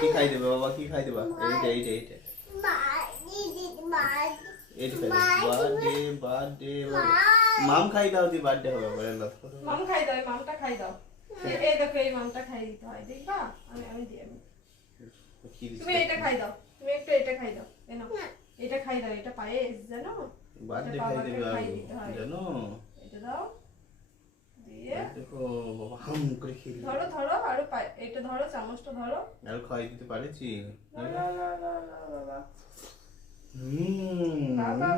কি খাই দেবে বাবা, কি খাই দেবা? এইটা বার্থডে বার্থডে মাম খাই দাও, দি বার্থডে হবে বলে লাভ করো। মাম খাই দাও, মামটা খাই দাও। এই দেখো এই মামটা খাই দিতে হয়, দেখবা? আমি দিই আমি। তুমি এটা খাই দাও, তুমি একটু এটা খাই দাও, এনো এটা খাই দাও, এটা পায়েস জানো, বার্থডে খাই দেবে জানো, এটা দাও দিয়ে দেখো বাবা হাম করে খেয়ে ধরো ধরো, আরো এটা ধরো, চামচটা ধরো, আর খাই দিতে পারেছি। বাবা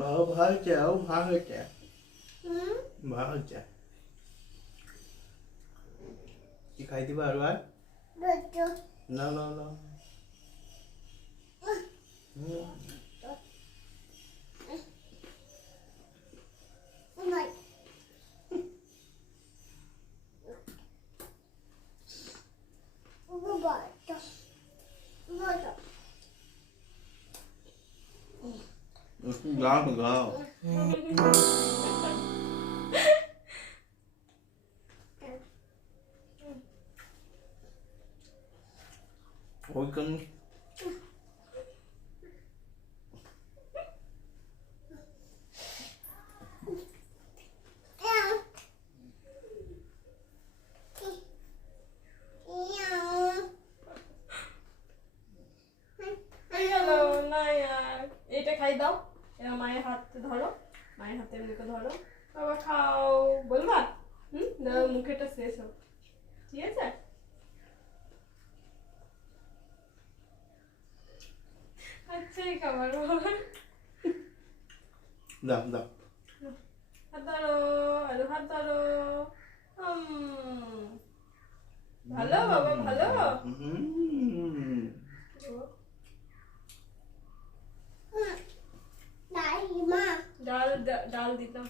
বাবা ভালো চাও, ভালো চা, ভালো চা। কি খাই দিবা আর আর না না না গাও গাও ওইখানে এটা খাই দাও, এবার মায়ের হাতে ধরো, মায়ের হাতে মুখে ধরো, বাবা খাও বলবা, দাও মুখেটা শেষ হোক, ঠিক আছে? আচ্ছা এই খাবার বাবা, দাও দাও হাত ধরো, আরো হাত ধরো, ভালো বাবা ভালো। ডাল ডাল দিতাম।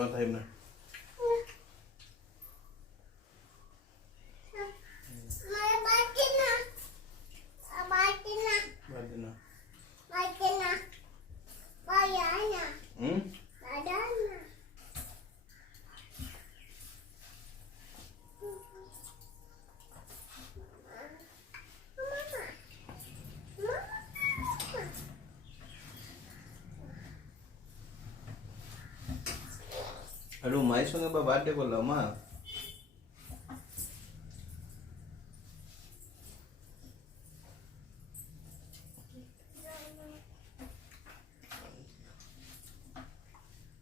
মাথায় না আর মায়ের সঙ্গে বা বার্থডে করলাম মা।